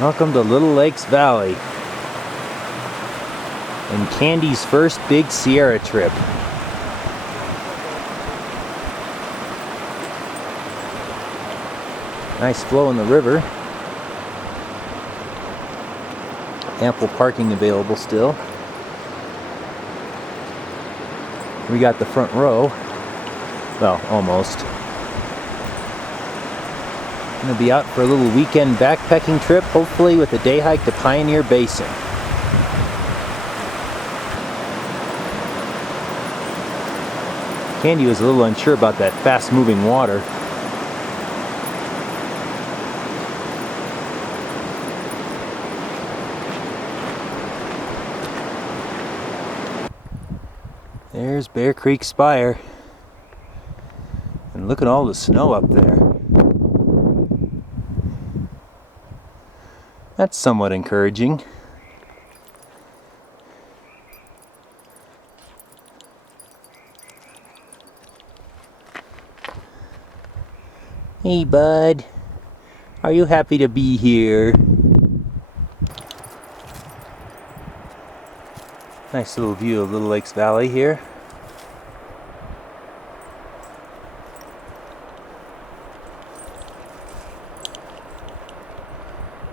Welcome to Little Lakes Valley and Candy's first big Sierra trip. Nice flow in the river. Ample parking available still. We got the front row. Well, almost. Gonna be out for a little weekend backpacking trip, hopefully with a day hike to Pioneer Basin. Candy was a little unsure about that fast-moving water. There's Bear Creek Spire. And look at all the snow up there. That's somewhat encouraging. Hey bud, are you happy to be here? Nice little view of Little Lakes Valley here.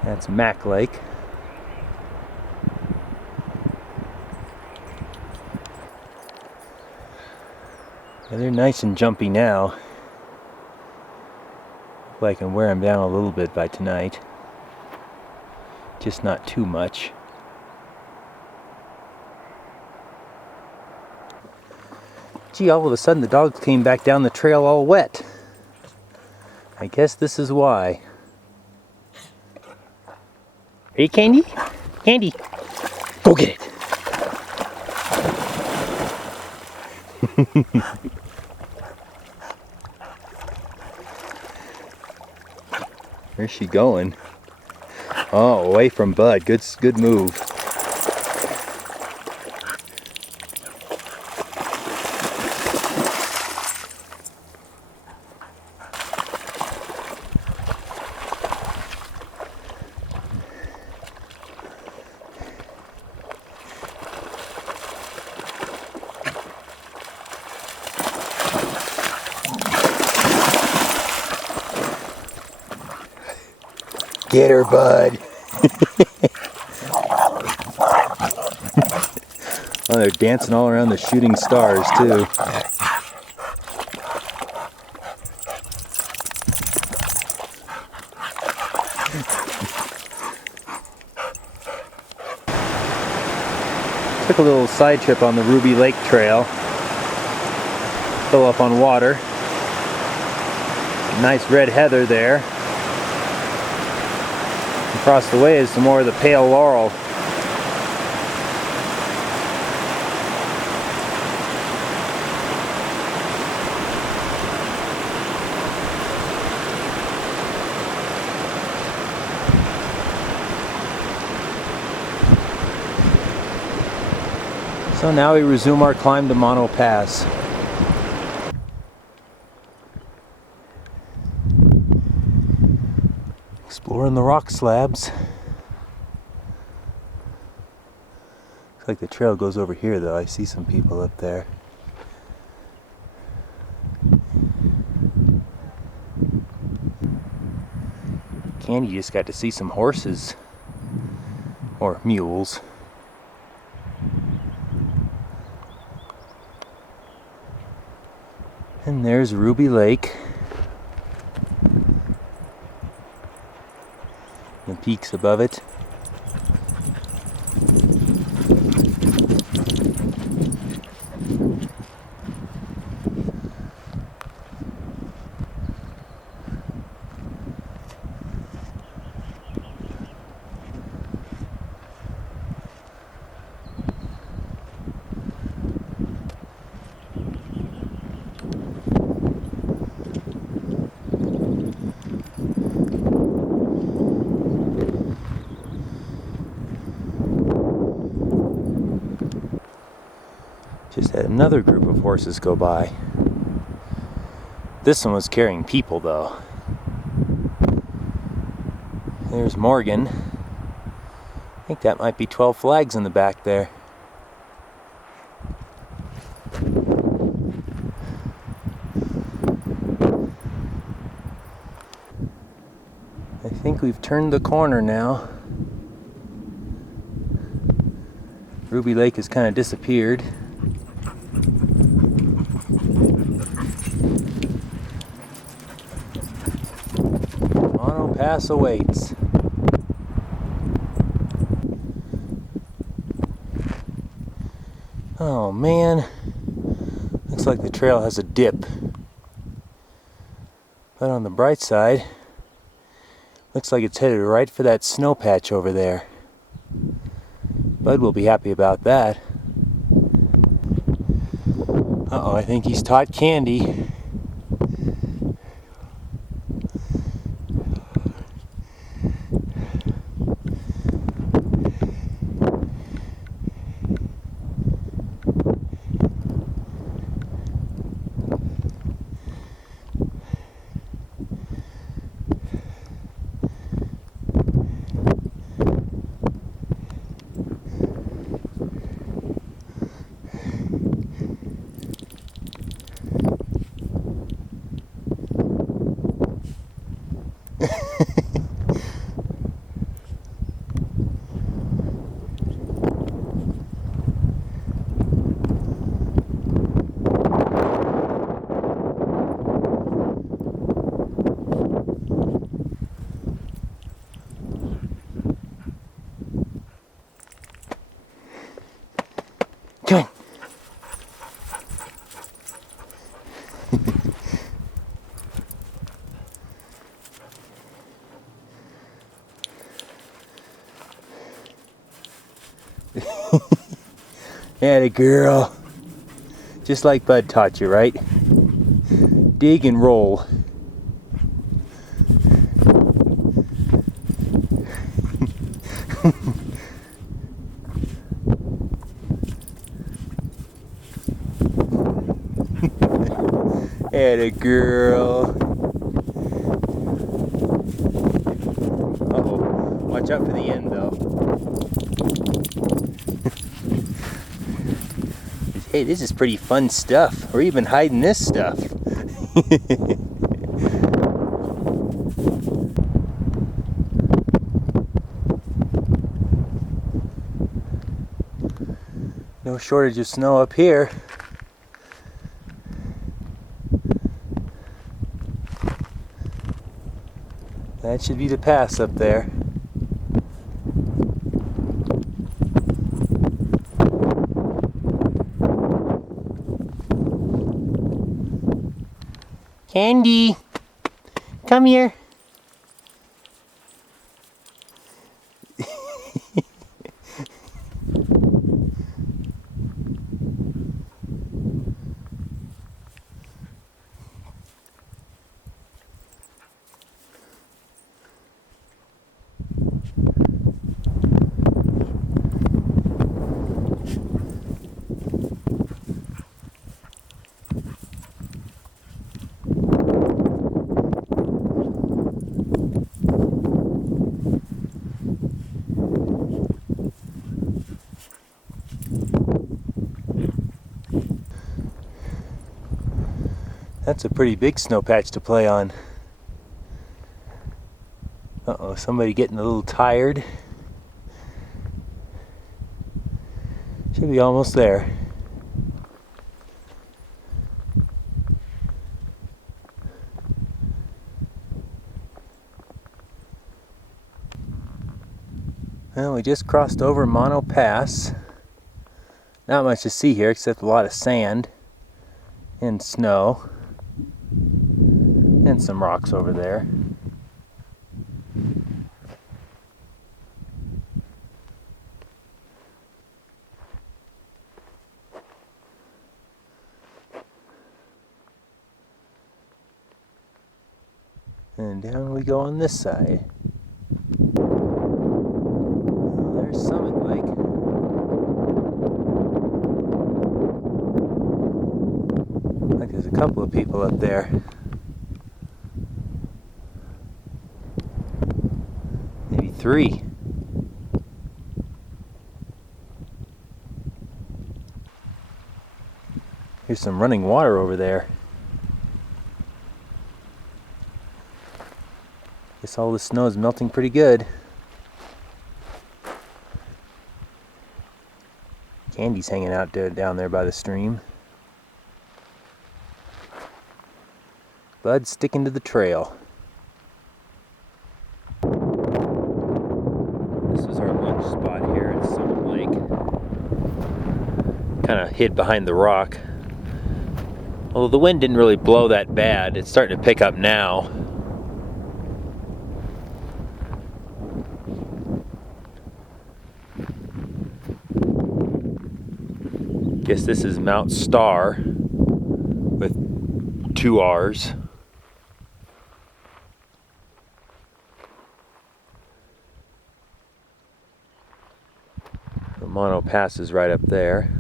That's Mac Lake. Yeah, they're nice and jumpy now. Hopefully I can wear them down a little bit by tonight. Just not too much. Gee, all of a sudden the dogs came back down the trail all wet. I guess this is why. Hey, Candy? Candy! Go get it! Where's she going? Oh, away from Bud. Good move. Get her, Bud. Oh, they're dancing all around the shooting stars, too. Took a little side trip on the Ruby Lake Trail. Fill up on water. Nice red heather there. Across the way is some more of the pale laurel. So now we resume our climb to Mono Pass. Exploring the rock slabs. Looks like the trail goes over here though. I see some people up there. Candy just got to see some horses. Or mules. And there's Ruby Lake. The peaks above it. Just had another group of horses go by. This one was carrying people though. There's Morgan. I think that might be 12 flags in the back there. I think we've turned the corner now. Ruby Lake has kind of disappeared. Mono Pass awaits. Oh man, looks like the trail has a dip. But on the bright side, looks like it's headed right for that snow patch over there. Bud will be happy about that. Uh-oh, I think he's taught Candy. Come on. Atta girl. Just like Bud taught you, right? Dig and roll. Atta girl. Uh-oh. Watch out for the end, though. Hey, this is pretty fun stuff. We're even hiding this stuff. No shortage of snow up here. That should be the pass up there. Candy, come here. That's a pretty big snow patch to play on. Uh-oh, somebody getting a little tired. Should be almost there. Well, we just crossed over Mono Pass. Not much to see here except a lot of sand and snow and some rocks over there. And down we go on this side. There's Summit Lake. Like there's a couple of people up there. 3. Here's some running water over there. Guess all the snow is melting pretty good. Candy's hanging out down there by the stream. Bud's sticking to the trail. This is our lunch spot here at Summit Lake. Kind of hid behind the rock. Although the wind didn't really blow that bad, it's starting to pick up now. Guess this is Mount Star with 2 R's. The Mono Pass is right up there.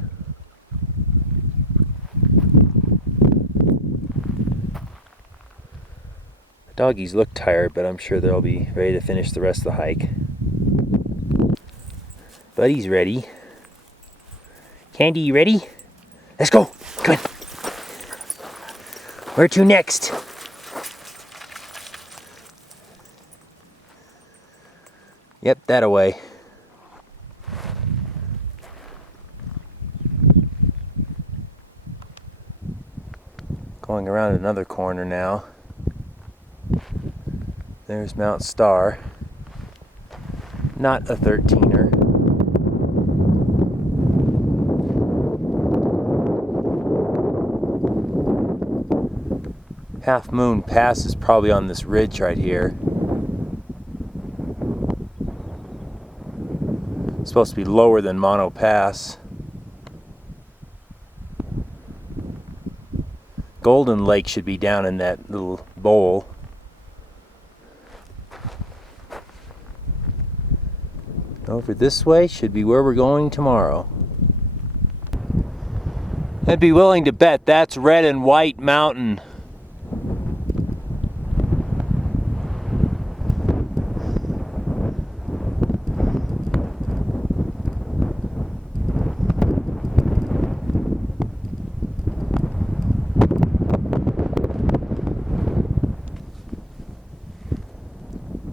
The doggies look tired, but I'm sure they'll be ready to finish the rest of the hike. Buddy's ready. Candy, you ready? Let's go! Come on! Where to next? Yep, that away. Going around another corner now. There's Mount Star. Not a 13er. Half Moon Pass is probably on this ridge right here. It's supposed to be lower than Mono Pass. Golden Lake should be down in that little bowl. Over this way should be where we're going tomorrow. I'd be willing to bet that's Red and White Mountain.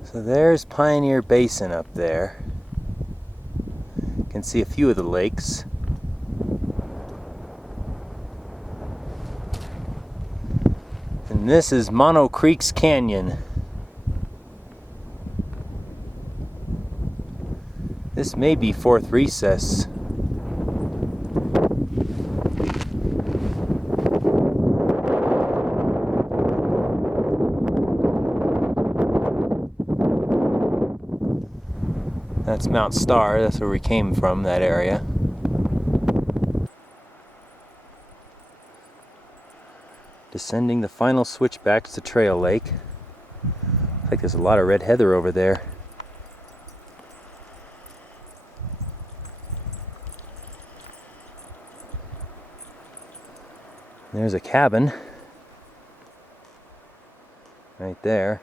So there's Pioneer Basin up there. You can see a few of the lakes. And this is Mono Creek's Canyon. This may be Fourth Recess. That's Mount Star, that's where we came from, that area. Descending the final switchback to Trail Lake. Looks like there's a lot of red heather over there. There's a cabin right there.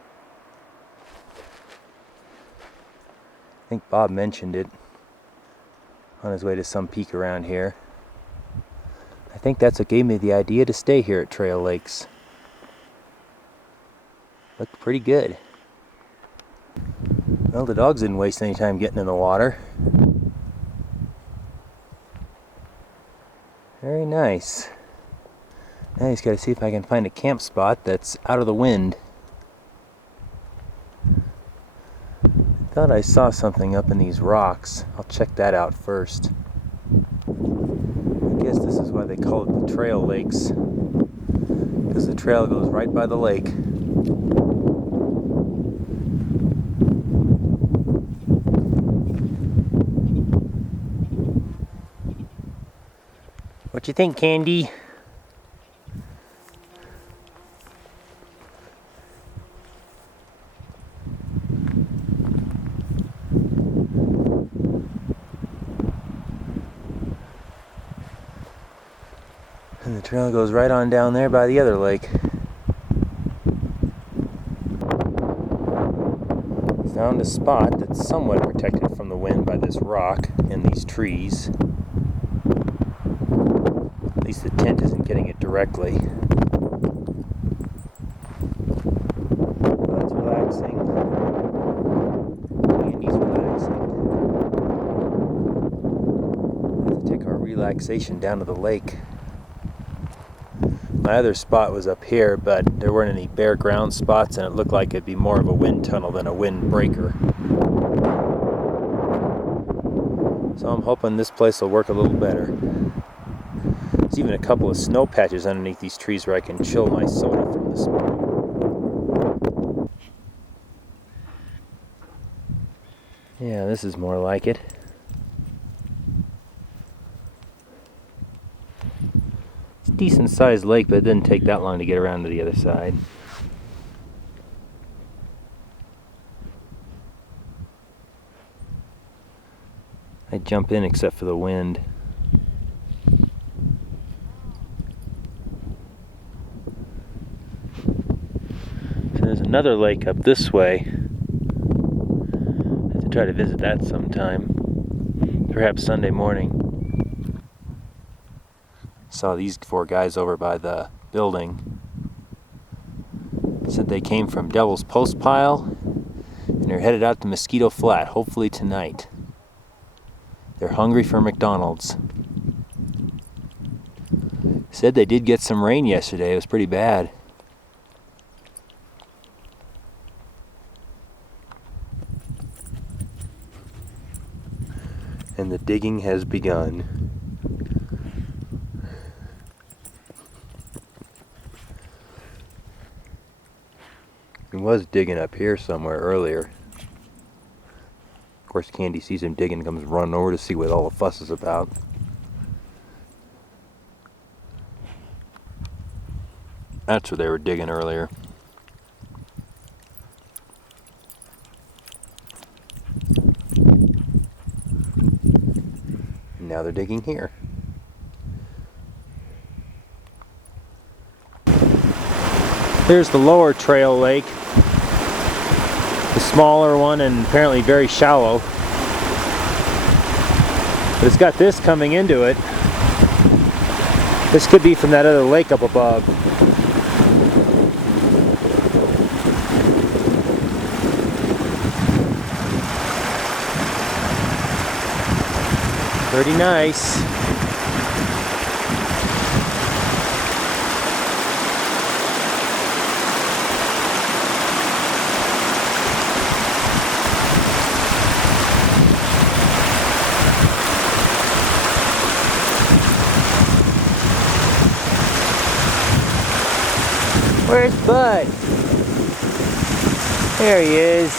I think Bob mentioned it on his way to some peak around here. I think that's what gave me the idea to stay here at Trail Lakes. Looked pretty good. Well, the dogs didn't waste any time getting in the water. Very nice. Now I just gotta see if I can find a camp spot that's out of the wind. I thought I saw something up in these rocks. I'll check that out first. I guess this is why they call it the Trail Lakes, because the trail goes right by the lake. What you think, Candy? And the trail goes right on down there by the other lake. Found a spot that's somewhat protected from the wind by this rock and these trees. At least the tent isn't getting it directly. Well, that's relaxing. Andy's relaxing. We'll have to take our relaxation down to the lake. My other spot was up here, but there weren't any bare ground spots, and it looked like it'd be more of a wind tunnel than a wind breaker. So I'm hoping this place will work a little better. There's even a couple of snow patches underneath these trees where I can chill my soda from this morning. Yeah, this is more like it. It's a decent sized lake, but it didn't take that long to get around to the other side. I'd jump in except for the wind. So there's another lake up this way. I have to try to visit that sometime. Perhaps Sunday morning. Saw these 4 guys over by the building. Said they came from Devil's Post Pile and they're headed out to Mosquito Flat, hopefully tonight. They're hungry for McDonald's. Said they did get some rain yesterday. It was pretty bad. And the digging has begun. He was digging up here somewhere earlier. Of course, Candy sees him digging and comes running over to see what all the fuss is about. That's where they were digging earlier. And now they're digging here. Here's the lower Trail Lake. The smaller one and apparently very shallow. But it's got this coming into it. This could be from that other lake up above. Pretty nice. Where's Bud? There he is.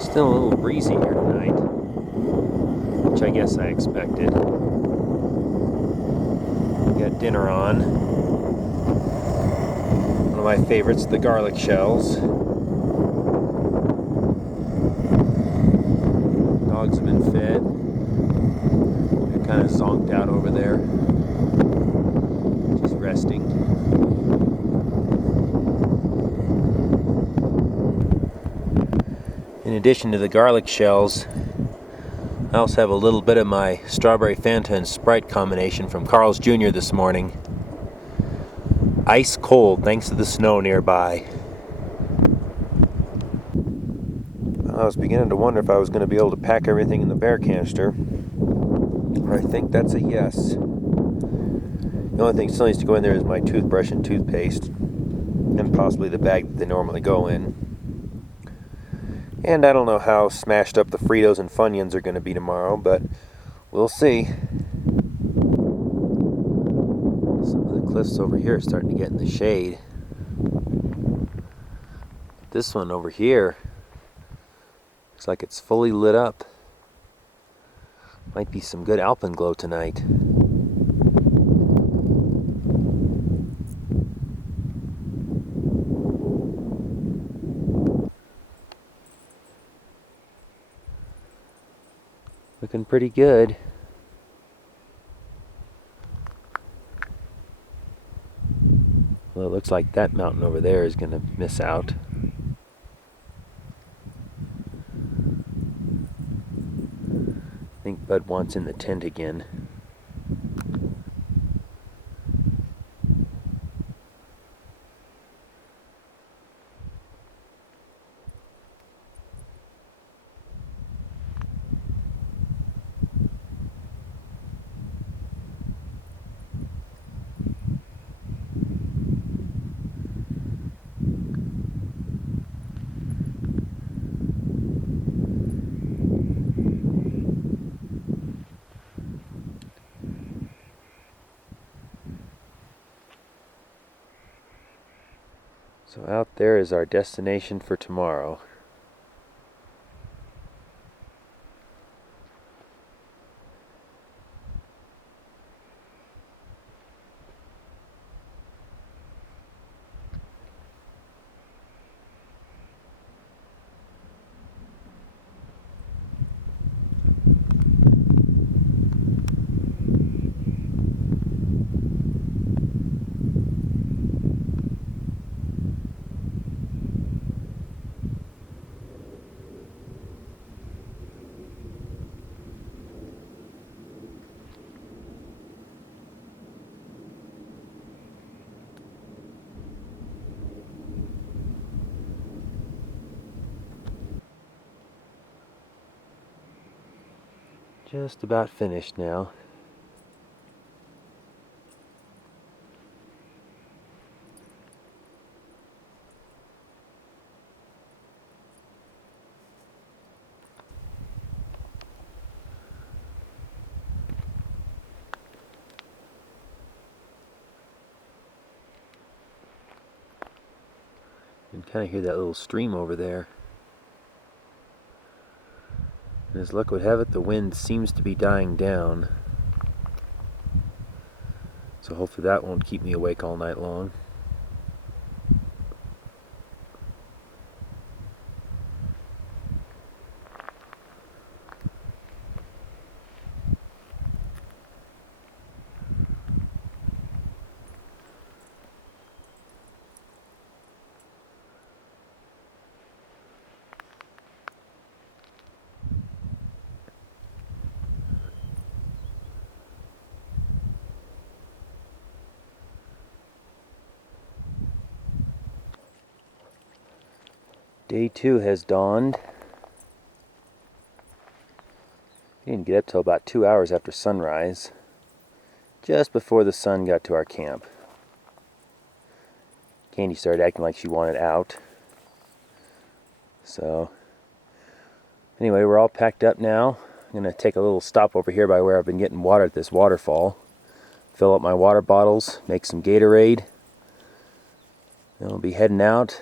Still a little breezy here tonight, which I guess I expected. We got dinner on. One of my favorites, the garlic shells. Dogs have been fed. They're kind of zonked out over there, just resting. In addition to the garlic shells, I also have a little bit of my strawberry Fanta and Sprite combination from Carl's Jr. this morning. Ice cold thanks to the snow nearby. I was beginning to wonder if I was going to be able to pack everything in the bear canister. I think that's a yes. The only thing still needs to go in there is my toothbrush and toothpaste, and possibly the bag that they normally go in. And I don't know how smashed up the Fritos and Funyuns are going to be tomorrow, but we'll see. Some of the cliffs over here are starting to get in the shade. This one over here looks like it's fully lit up. Might be some good Alpenglow tonight. Looking pretty good. Well, it looks like that mountain over there is going to miss out. I think Bud wants in the tent again. So out there is our destination for tomorrow. Just about finished now. You can kind of hear that little stream over there. And as luck would have it, the wind seems to be dying down. So hopefully that won't keep me awake all night long. Day 2 has dawned. We didn't get up till about 2 hours after sunrise, just before the sun got to our camp. Candy started acting like she wanted out. So, anyway, we're all packed up now. I'm going to take a little stop over here by where I've been getting water at this waterfall. Fill up my water bottles, make some Gatorade. Then we'll be heading out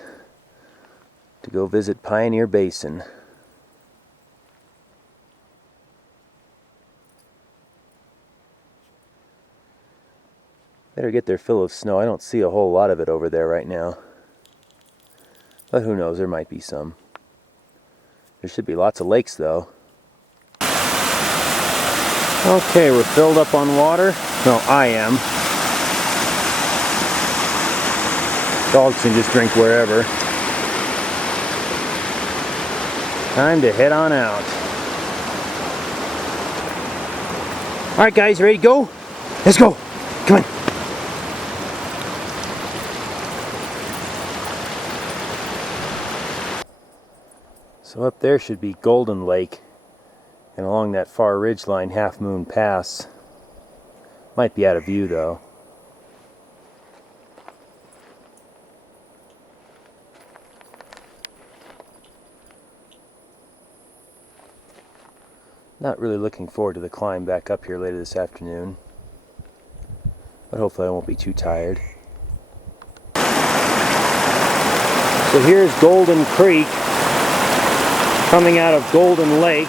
to go visit Pioneer Basin. Better get their fill of snow. I don't see a whole lot of it over there right now. But who knows, there might be some. There should be lots of lakes though. Okay, we're filled up on water. No, I am. Dogs can just drink wherever. Time to head on out. Alright guys, ready to go? Let's go! Come on! So up there should be Golden Lake, and along that far ridge line, Half Moon Pass. Might be out of view though. Not really looking forward to the climb back up here later this afternoon, but hopefully I won't be too tired. So here's Golden Creek coming out of Golden Lake.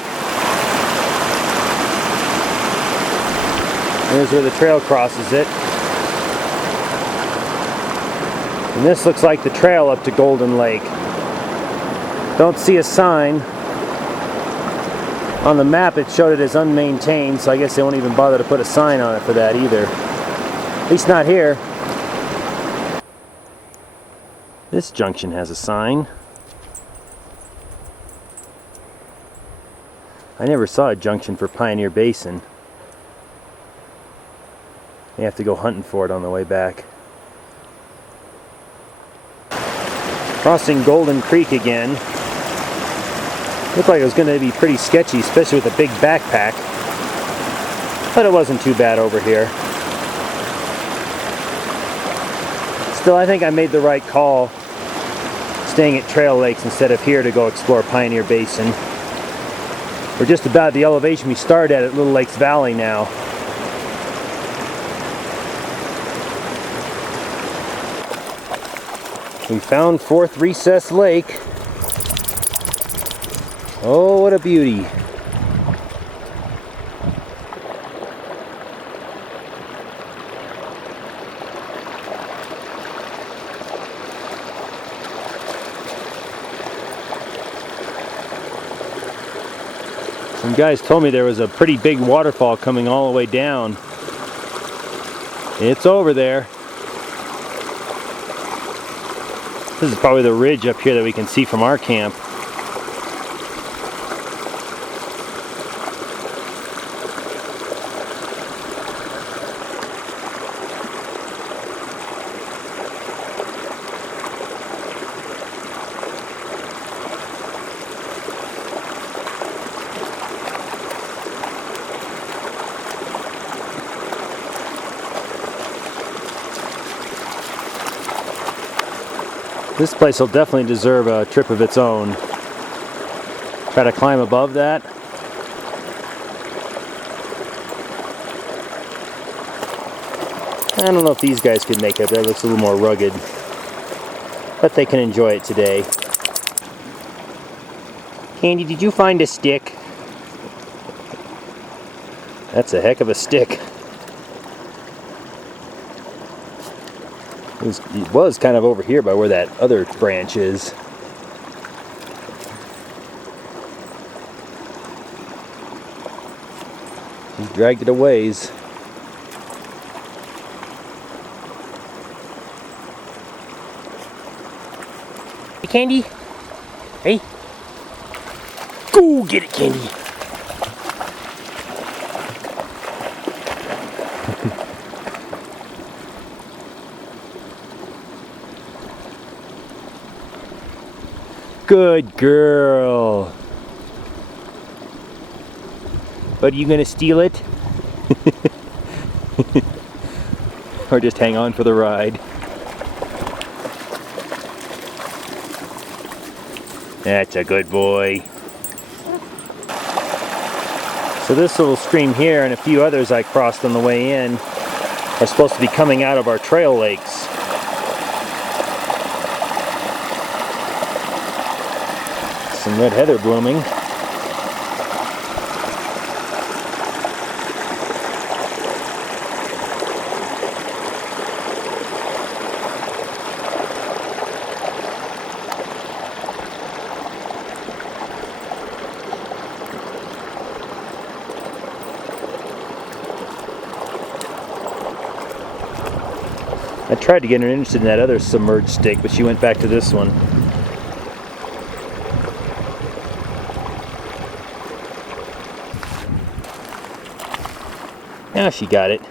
There's where the trail crosses it. And this looks like the trail up to Golden Lake. Don't see a sign. On the map it showed it as unmaintained, so I guess they won't even bother to put a sign on it for that either. At least not here. This junction has a sign. I never saw a junction for Pioneer Basin. You have to go hunting for it on the way back. Crossing Golden Creek again. Looked like it was going to be pretty sketchy, especially with a big backpack. But it wasn't too bad over here. Still, I think I made the right call staying at Trail Lakes instead of here to go explore Pioneer Basin. We're just about the elevation we started at Little Lakes Valley now. We found Fourth Recess Lake. Oh, what a beauty. Some guys told me there was a pretty big waterfall coming all the way down. It's over there. This is probably the ridge up here that we can see from our camp. This place will definitely deserve a trip of its own. Try to climb above that. I don't know if these guys could make it. That looks a little more rugged. But they can enjoy it today. Candy, did you find a stick? That's a heck of a stick. It was kind of over here by where that other branch is. He dragged it a ways. Hey, Candy. Hey. Go get it, Candy. Good girl. But are you gonna steal it? Or just hang on for the ride? That's a good boy. So this little stream here and a few others I crossed on the way in are supposed to be coming out of our trail lakes. Some red heather blooming. I tried to get her interested in that other submerged stick, but she went back to this one. Now she got it.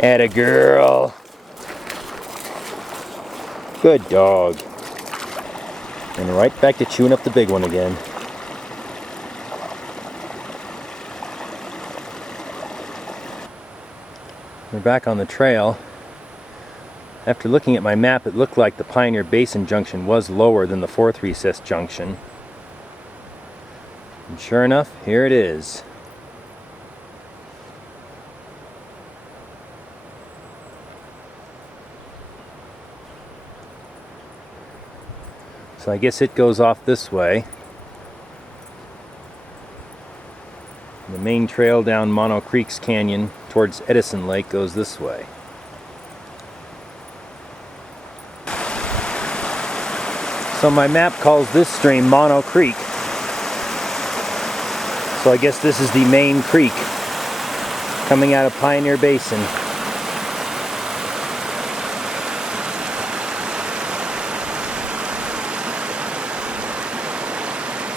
Atta girl. Good dog. And right back to chewing up the big one again. We're back on the trail. After looking at my map, it looked like the Pioneer Basin junction was lower than the Fourth Recess junction. And sure enough, here it is. So I guess it goes off this way. The main trail down Mono Creek's canyon towards Edison Lake goes this way. So my map calls this stream Mono Creek. So I guess this is the main creek coming out of Pioneer Basin.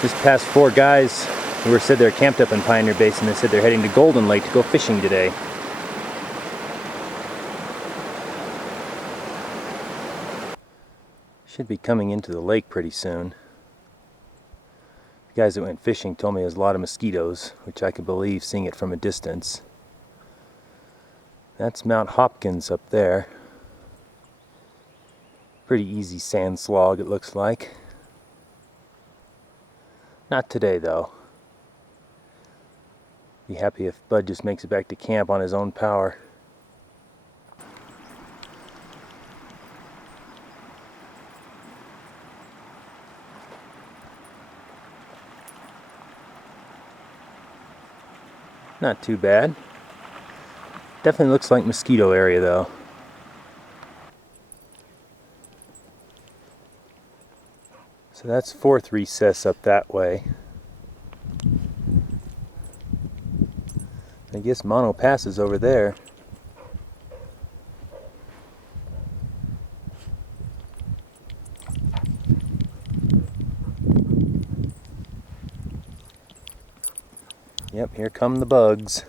Just passed 4 guys who said they're camped up in Pioneer Basin. They said they're heading to Golden Lake to go fishing today. Should be coming into the lake pretty soon. The guys that went fishing told me there's a lot of mosquitoes, which I could believe seeing it from a distance. That's Mount Hopkins up there. Pretty easy sand slog it looks like. Not today though. Be happy if Bud just makes it back to camp on his own power. Not too bad. Definitely looks like mosquito area though. So that's 4th recess up that way. I guess Mono Pass is over there. Yep, here come the bugs.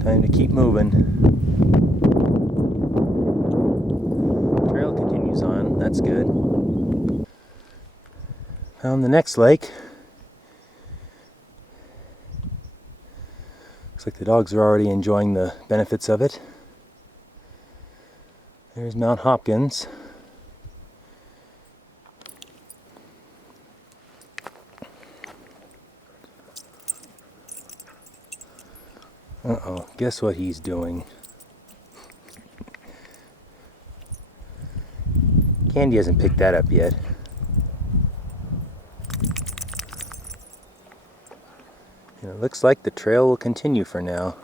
Time to keep moving. Trail continues on, that's good. Found the next lake. Looks like the dogs are already enjoying the benefits of it. There's Mount Hopkins. Uh-oh, guess what he's doing? Candy hasn't picked that up yet. And it looks like the trail will continue for now.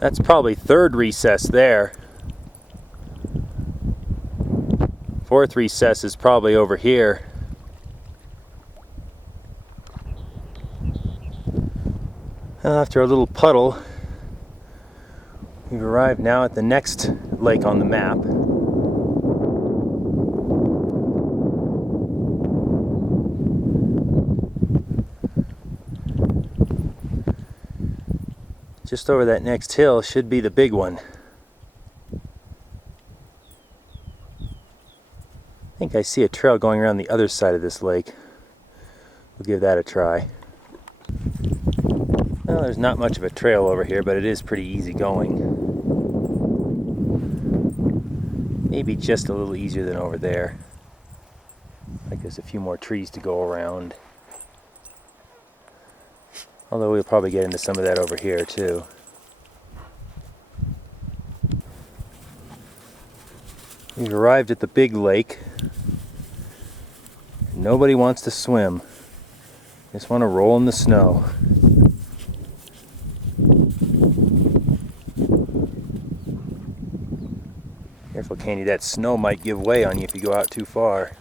That's probably 3rd recess there. 4th recess is probably over here. After a little puddle, we've arrived now at the next lake on the map. Just over that next hill should be the big one. I think I see a trail going around the other side of this lake. We'll give that a try. Well, there's not much of a trail over here, but it is pretty easy going. Maybe just a little easier than over there. Like there's a few more trees to go around. Although we'll probably get into some of that over here too. We've arrived at the big lake. Nobody wants to swim. Just want to roll in the snow. Careful, Candy, that snow might give way on you if you go out too far.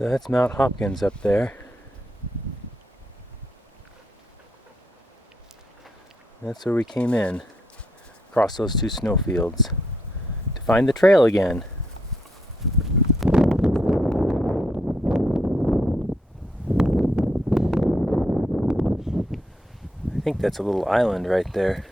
So that's Mount Hopkins up there. That's where we came in, across those two snowfields, to find the trail again. I think that's a little island right there.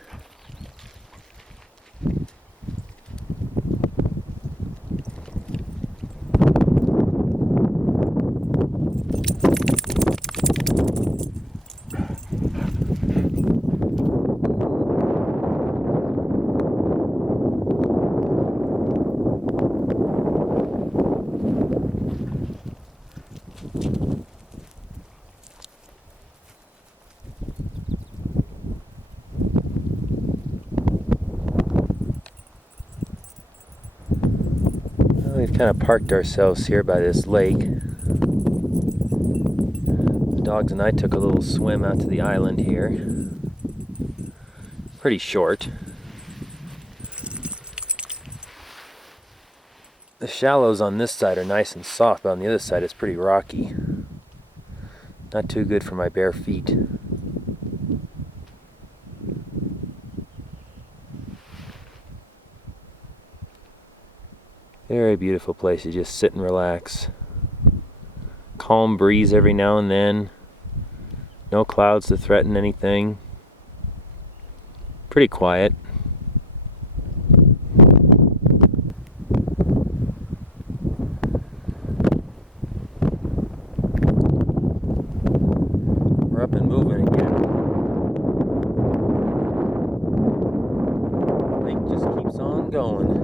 We've kind of parked ourselves here by this lake. The dogs and I took a little swim out to the island here. Pretty short. The shallows on this side are nice and soft, but on the other side it's pretty rocky. Not too good for my bare feet. Very beautiful place to just sit and relax. Calm breeze every now and then. No clouds to threaten anything. Pretty quiet. We're up and moving again. The lake just keeps on going.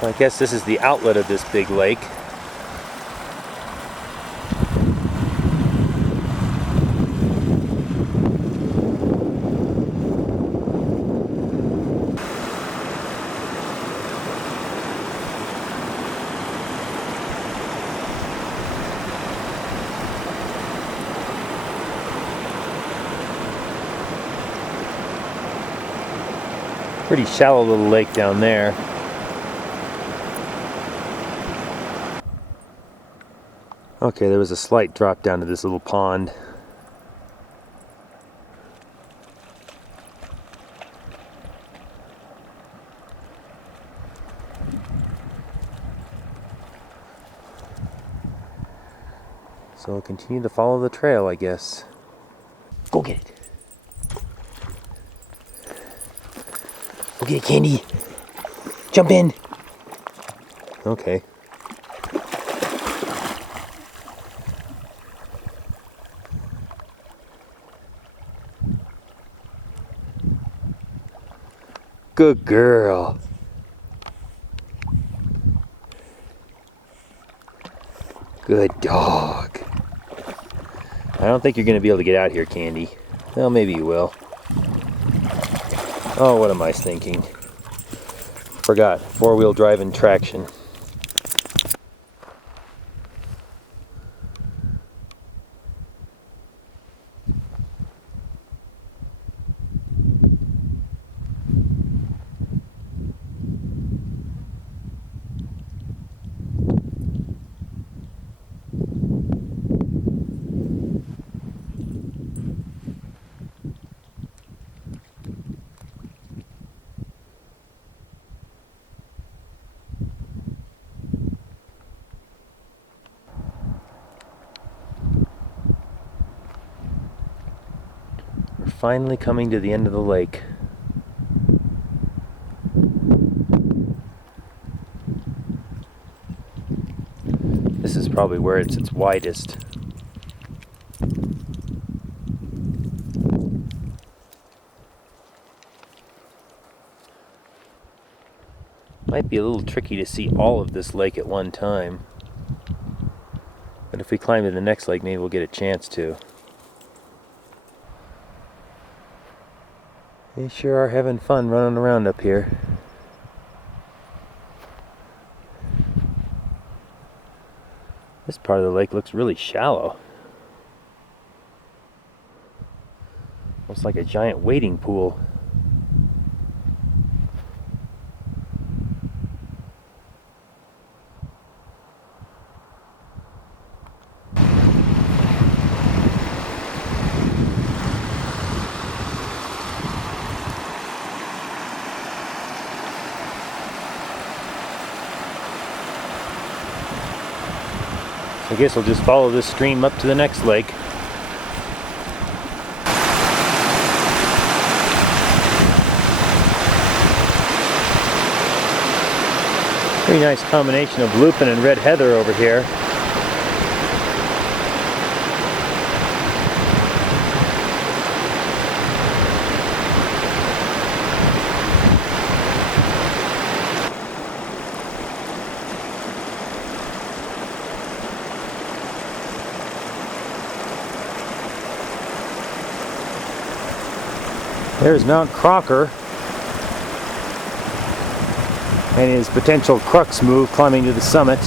So I guess this is the outlet of this big lake. Pretty shallow little lake down there. Okay, there was a slight drop down to this little pond. So we'll continue to follow the trail, I guess. Go get it. Go get it, Candy. Jump in. Okay. Good girl. Good dog. I don't think you're going to be able to get out here, Candy. Well, maybe you will. Oh, what am I thinking? Forgot. Four-wheel drive and traction. Finally coming to the end of the lake. This is probably where it's its widest. Might be a little tricky to see all of this lake at one time. But if we climb to the next lake, maybe we'll get a chance to. They sure are having fun running around up here. This part of the lake looks really shallow. Looks like a giant wading pool. I guess we'll just follow this stream up to the next lake. Pretty nice combination of lupin and red heather over here. There's Mount Crocker and his potential crux move climbing to the summit.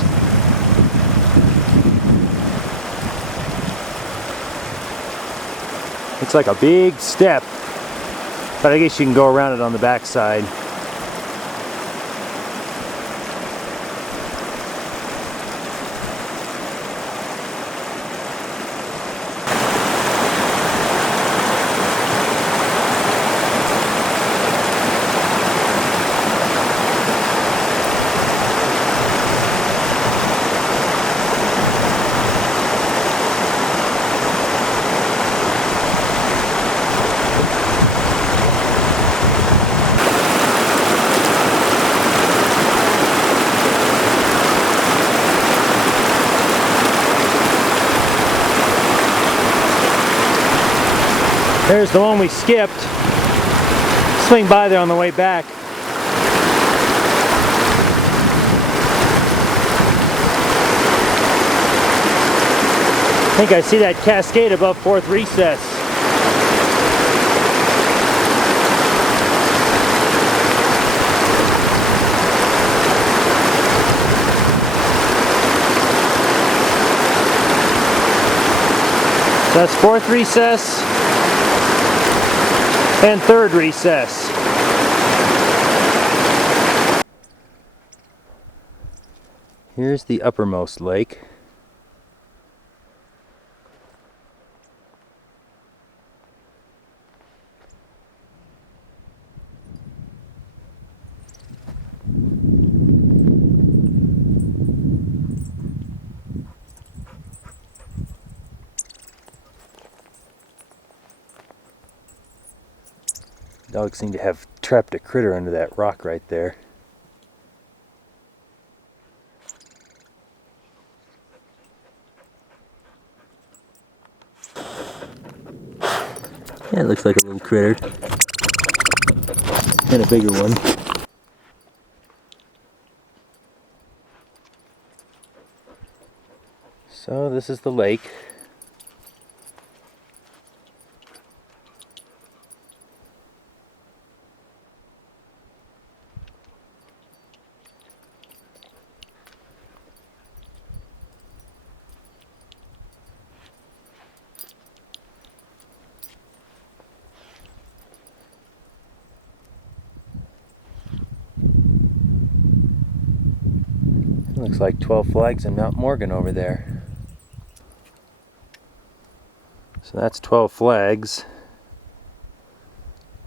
Looks like a big step, but I guess you can go around it on the backside. There's the one we skipped. Swing by there on the way back. I think I see that cascade above 4th Recess. That's 4th Recess and 3rd Recess. Here's the Uppermost Lake. Dogs seem to have trapped a critter under that rock right there. Yeah, it looks like a little critter. And a bigger one. So this is the lake. Looks like 12 Flags and Mount Morgan over there. So that's 12 Flags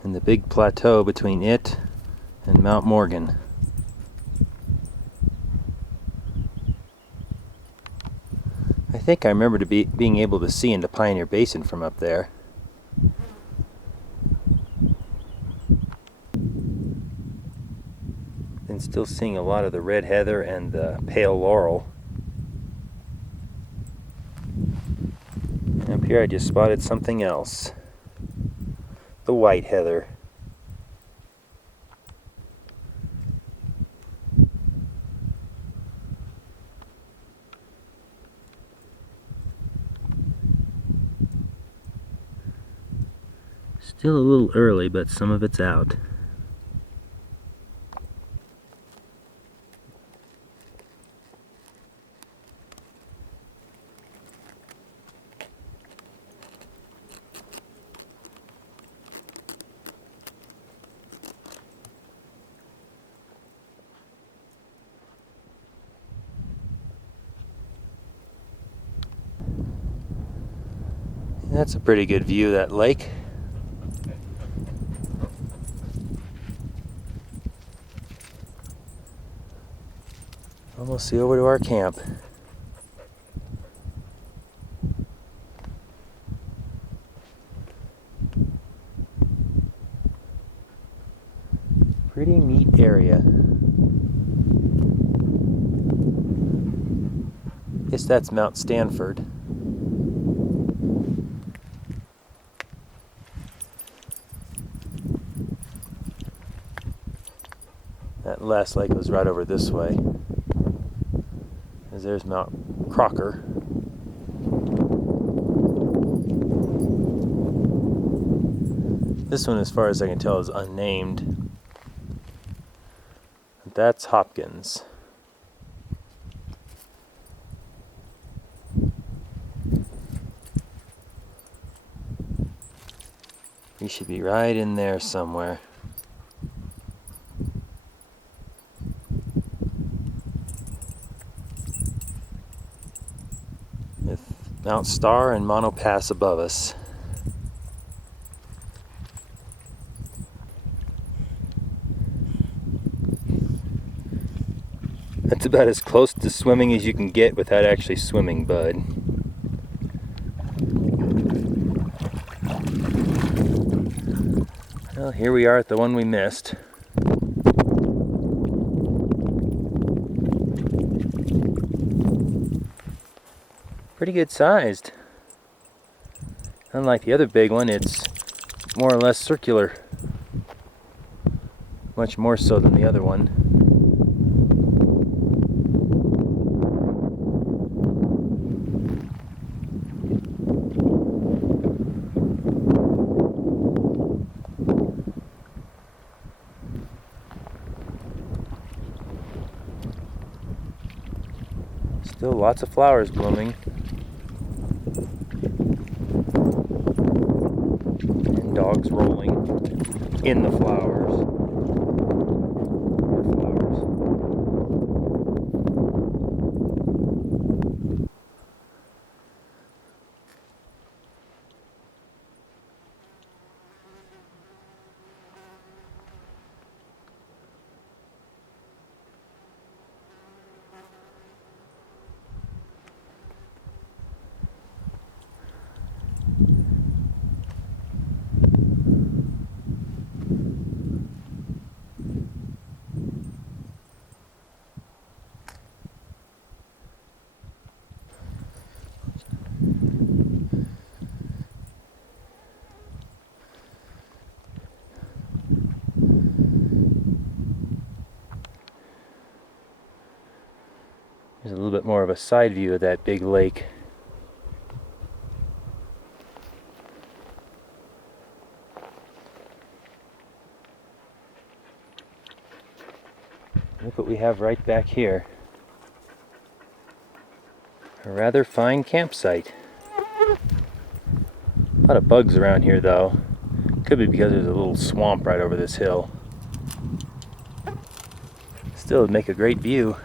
and the big plateau between it and Mount Morgan. I think I remember being able to see into Pioneer Basin from up there. And still seeing a lot of the red heather and the pale laurel. And up here I just spotted something else. The white heather. Still a little early, but some of it's out. That's a pretty good view of that lake. Almost see over to our camp. Pretty neat area. Guess that's Mount Stanford. That last lake was right over this way. As there's Mount Crocker. This one, as far as I can tell, is unnamed. That's Hopkins. We should be right in there somewhere. With Mount Star and Mono Pass above us. That's about as close to swimming as you can get without actually swimming, bud. Well, here we are at the one we missed. Pretty good sized. Unlike the other big one, it's more or less circular. Much more so than the other one. Still lots of flowers blooming. And dogs rolling in the flowers. More flowers. There's a little bit more of a side view of that big lake. Look what we have right back here. A rather fine campsite. A lot of bugs around here though. Could be because there's a little swamp right over this hill. Still would make a great view.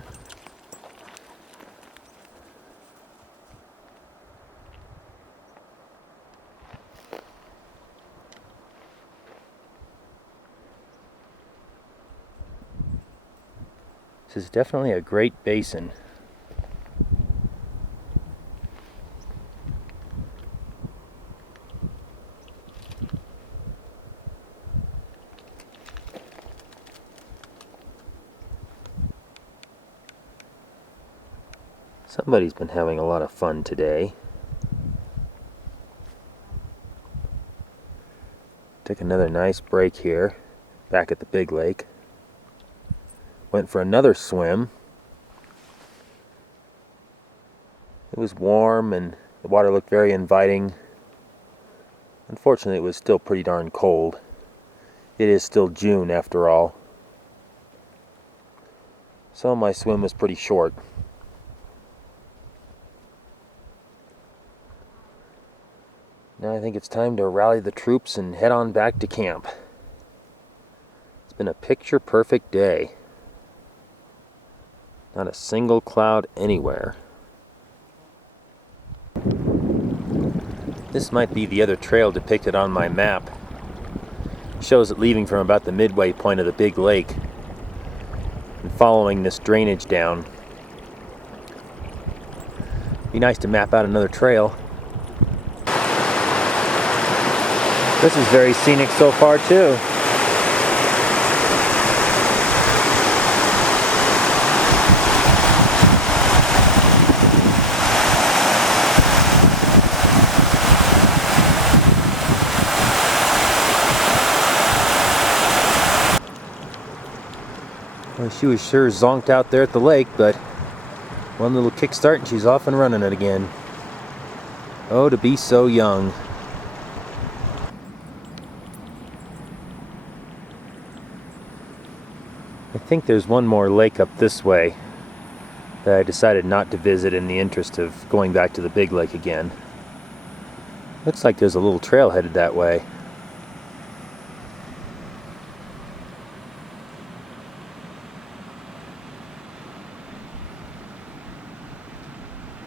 This is definitely a great basin. Somebody's been having a lot of fun today. Took another nice break here, back at the big lake. Went for another swim. It was warm and the water looked very inviting. Unfortunately, it was still pretty darn cold. It is still June after all. So my swim was pretty short. Now I think it's time to rally the troops and head on back to camp. It's been a picture-perfect day. Not a single cloud anywhere. This might be the other trail depicted on my map. It shows it leaving from about the midway point of the big lake and following this drainage down. Be nice to map out another trail. This is very scenic so far too. Well, she was sure zonked out there at the lake, but one little kickstart and she's off and running it again. Oh, to be so young. I think there's one more lake up this way that I decided not to visit in the interest of going back to the big lake again. Looks like there's a little trail headed that way.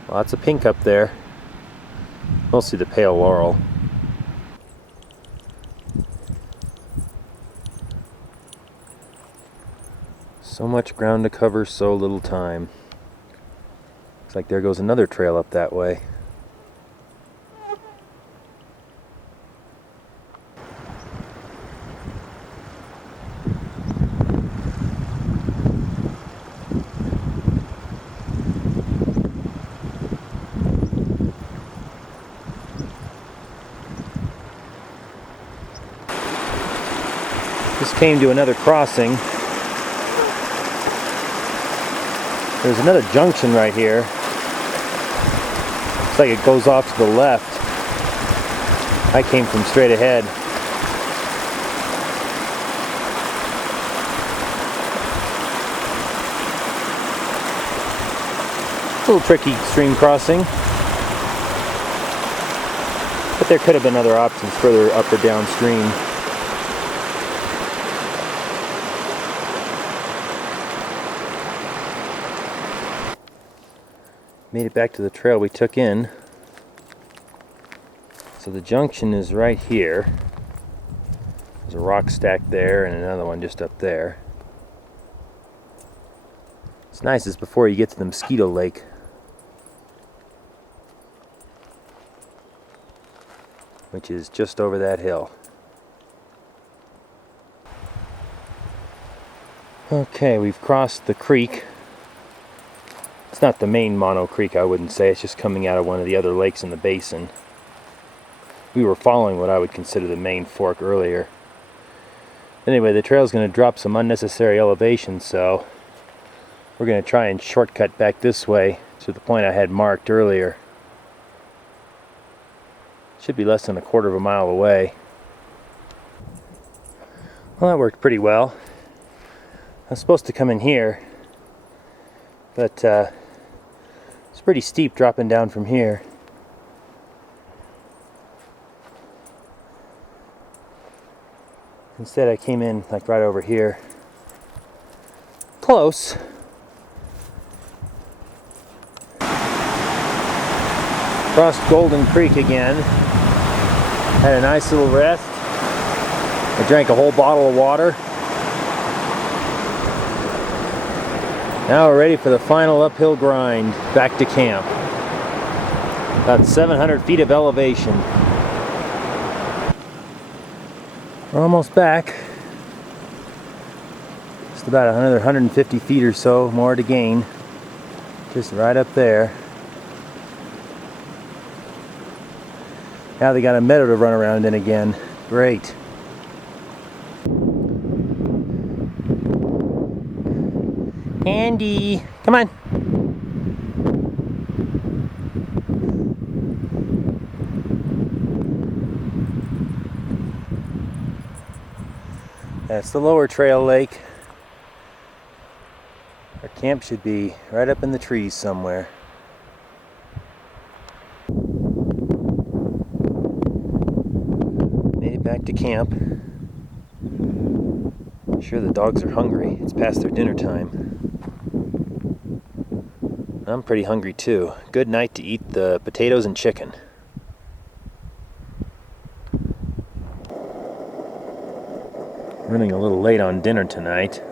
Lots of pink up there. Mostly the pale laurel. So much ground to cover, so little time. Looks like there goes another trail up that way. Just came to another crossing. There's another junction right here. Looks like it goes off to the left. I came from straight ahead. A little tricky stream crossing. But there could have been other options further up or downstream. Made it back to the trail we took in. So the junction is right here. There's a rock stack there and another one just up there. It's nice, it's before you get to the Mosquito Lake. Which is just over that hill. Okay, we've crossed the creek. It's not the main Mono Creek, I wouldn't say. It's just coming out of one of the other lakes in the basin. We were following what I would consider the main fork earlier. Anyway, the trail's going to drop some unnecessary elevation, so we're going to try and shortcut back this way to the point I had marked earlier. Should be less than a quarter of a mile away. Well, that worked pretty well. I was supposed to come in here, but it's pretty steep dropping down from here. Instead I came in like right over here. Close. Crossed Golden Creek again. Had a nice little rest. I drank a whole bottle of water. Now we're ready for the final uphill grind back to camp. About 700 feet of elevation. We're almost back. Just about another 150 feet or so more to gain. Just right up there. Now they got a meadow to run around in again. Great. Andy, come on. That's the lower trail lake. Our camp should be right up in the trees somewhere. Made it back to camp. I'm sure the dogs are hungry. It's past their dinner time. I'm pretty hungry too. Good night to eat the potatoes and chicken. Running a little late on dinner tonight.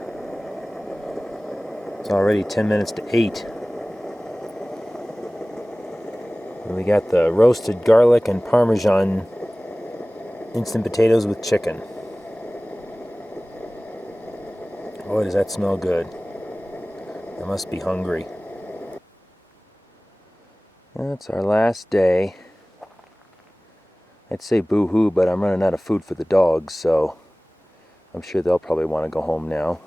It's already 10 minutes to 8. And we got the roasted garlic and Parmesan instant potatoes with chicken. Boy, does that smell good. I must be hungry. That's our last day. I'd say boo-hoo, but I'm running out of food for the dogs, so I'm sure they'll probably want to go home now.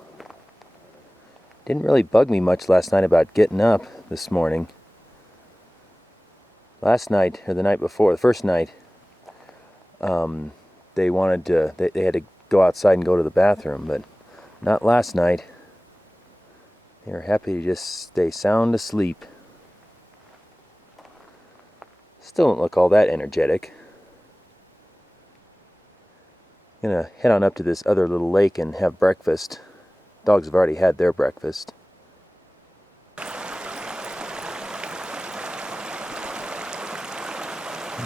Didn't really bug me much last night about getting up this morning. Last night, or the night before, the first night, they wanted to, they had to go outside and go to the bathroom, but not last night. They were happy to just stay sound asleep. Still don't look all that energetic. Gonna head on up to this other little lake and have breakfast. Dogs have already had their breakfast. I'm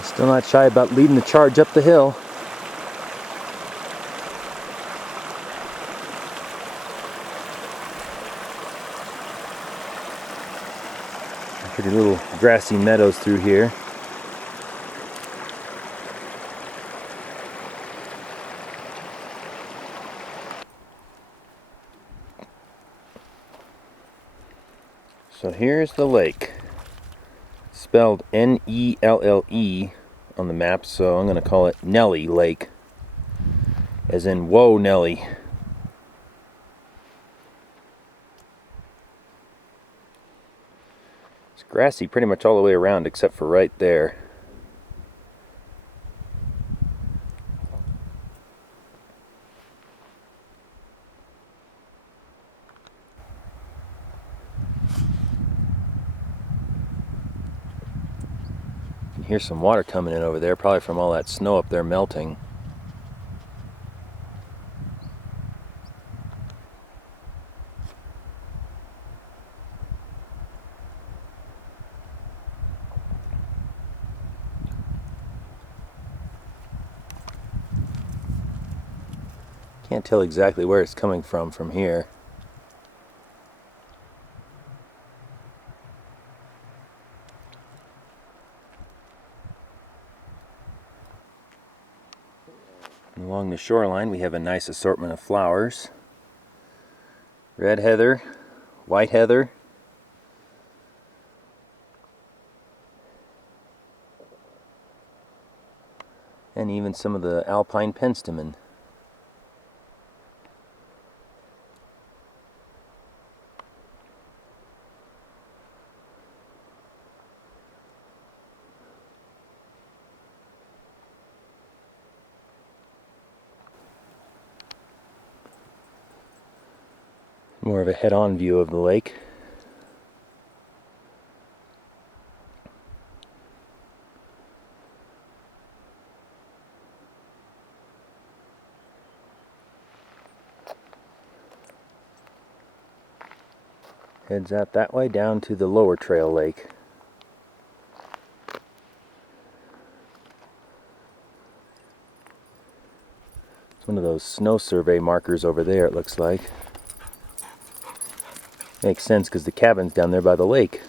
still not shy about leading the charge up the hill. Pretty little grassy meadows through here. So here's the lake. It's spelled N-E-L-L-E on the map, so I'm going to call it Neelle Lake. As in, whoa, Nelly. It's grassy pretty much all the way around except for right there. You can hear some water coming in over there, probably from all that snow up there melting. Can't tell exactly where it's coming from here. And along the shoreline we have a nice assortment of flowers. Red heather, white heather, and even some of the alpine penstemon. More of a head-on view of the lake. Heads out that way down to the lower trail lake. It's one of those snow survey markers over there, it looks like. Makes sense because the cabin's down there by the lake.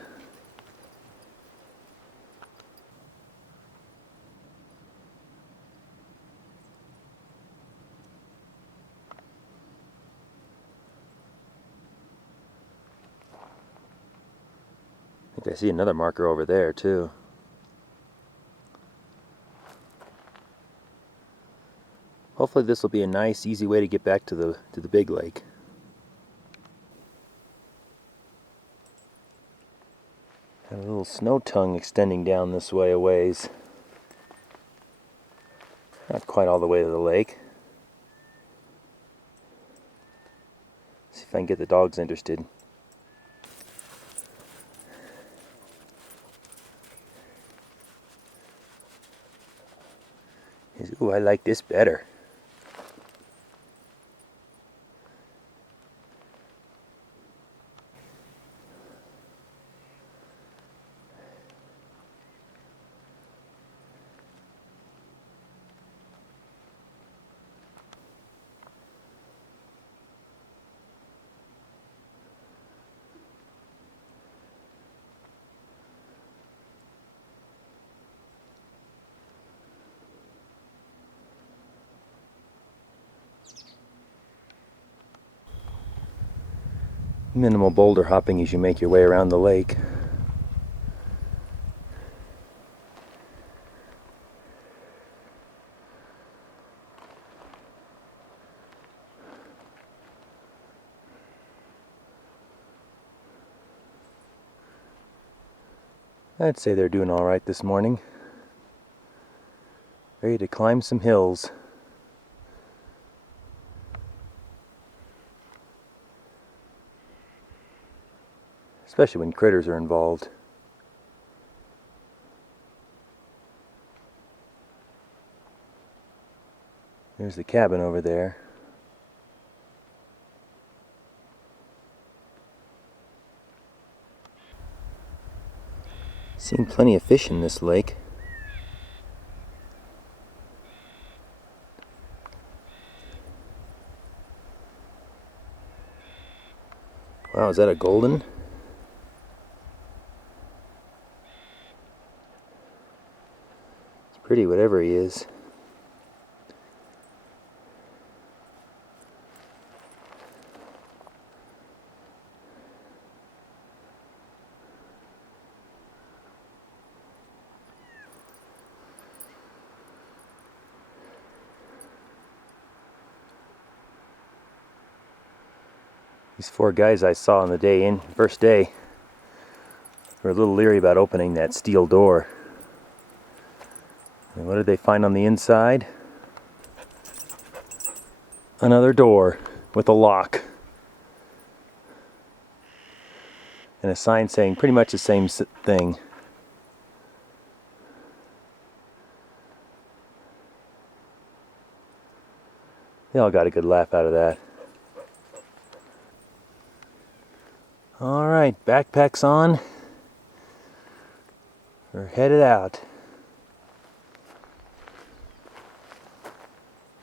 I think I see another marker over there too. Hopefully this will be a nice, easy way to get back to the big lake. Got a little snow tongue extending down this way a ways. Not quite all the way to the lake. See if I can get the dogs interested. Ooh, I like this better. Minimal boulder hopping as you make your way around the lake. I'd say they're doing all right this morning. Ready to climb some hills. Especially when critters are involved. There's the cabin over there. Seen plenty of fish in this lake. Wow, is that a golden? It's pretty, whatever he is. These 4 guys I saw on the first day, were a little leery about opening that steel door. And what did they find on the inside? Another door with a lock. And a sign saying pretty much the same thing. They all got a good laugh out of that. Alright, backpacks on. We're headed out.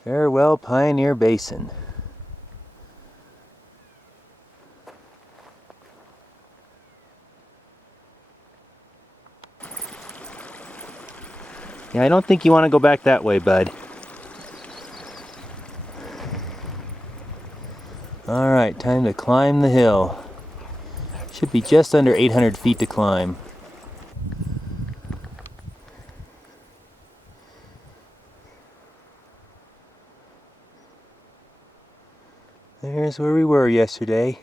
Farewell, Pioneer Basin. Yeah, I don't think you want to go back that way, bud. Alright, time to climb the hill. Should be just under 800 feet to climb. There's where we were yesterday.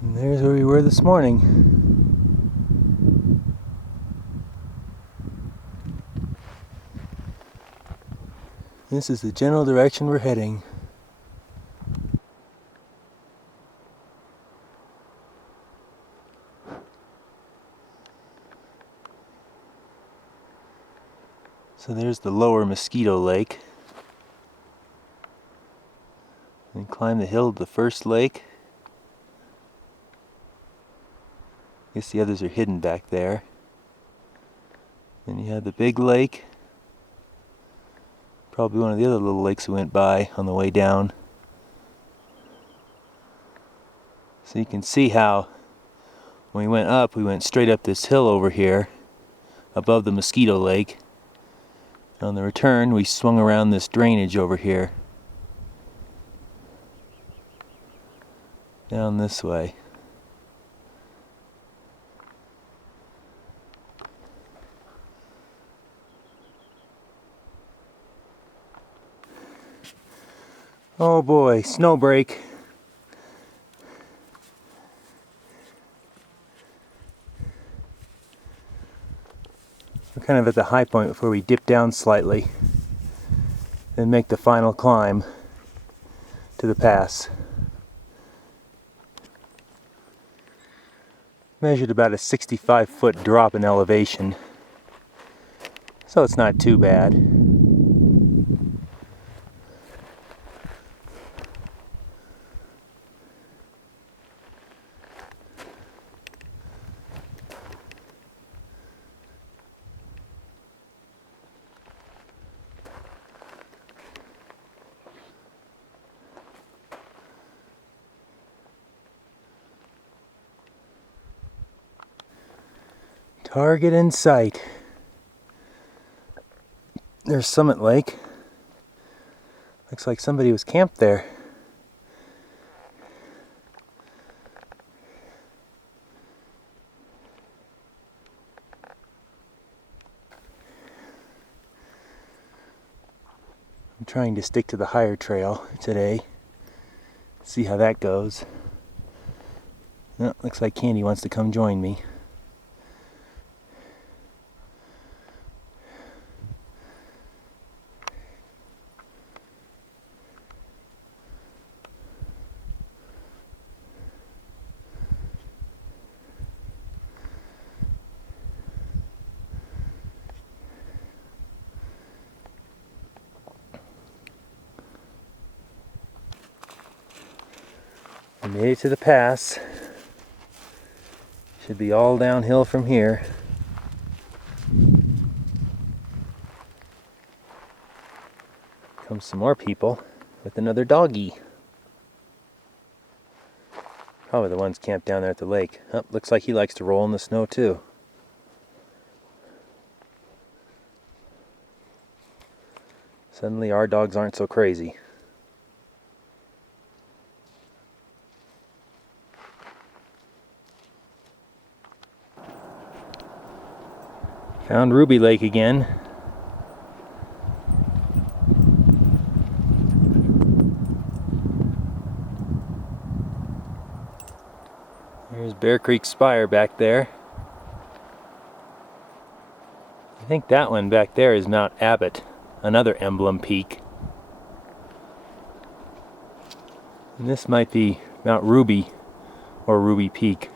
And there's where we were this morning. This is the general direction we're heading. So there's the lower Mosquito Lake. And climb the hill to the first lake. I guess the others are hidden back there. Then you have the big lake. Probably one of the other little lakes we went by on the way down. So you can see how when we went up, we went straight up this hill over here above the Mosquito Lake. And on the return, we swung around this drainage over here. Down this way. Oh boy, snow break. We're kind of at the high point before we dip down slightly, then make the final climb to the pass. Measured about a 65-foot drop in elevation, so it's not too bad. Target in sight. There's Summit Lake. Looks like somebody was camped there. I'm trying to stick to the higher trail today. See how that goes. Oh, looks like Candy wants to come join me. I made it to the pass. Should be all downhill from here. Comes some more people with another doggy. Probably the ones camped down there at the lake. Oh, looks like he likes to roll in the snow too. Suddenly our dogs aren't so crazy. Found Ruby Lake again. There's Bear Creek Spire back there. I think that one back there is Mount Abbott, another emblem peak. And this might be Mount Ruby or Ruby Peak.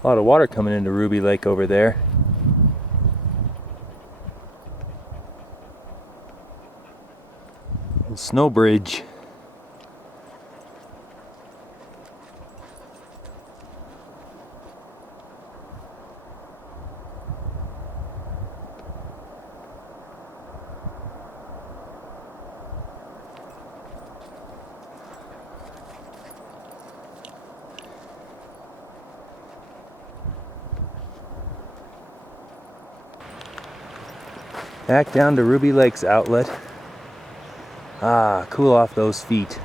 A lot of water coming into Ruby Lake over there. The snow bridge. Back down to Ruby Lake's outlet. Ah, cool off those feet.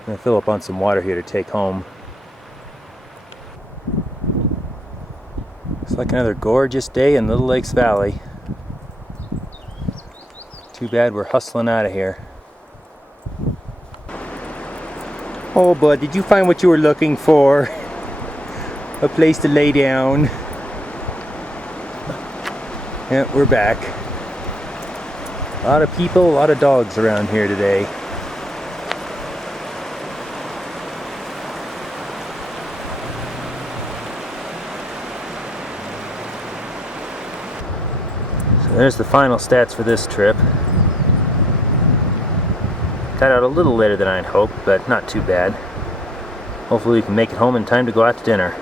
I'm gonna fill up on some water here to take home. Looks like another gorgeous day in Little Lakes Valley. Too bad we're hustling out of here. Oh, bud, did you find what you were looking for? A place to lay down. Yeah, we're back. A lot of people, a lot of dogs around here today. So there's the final stats for this trip. Got out a little later than I'd hoped, but not too bad. Hopefully we can make it home in time to go out to dinner.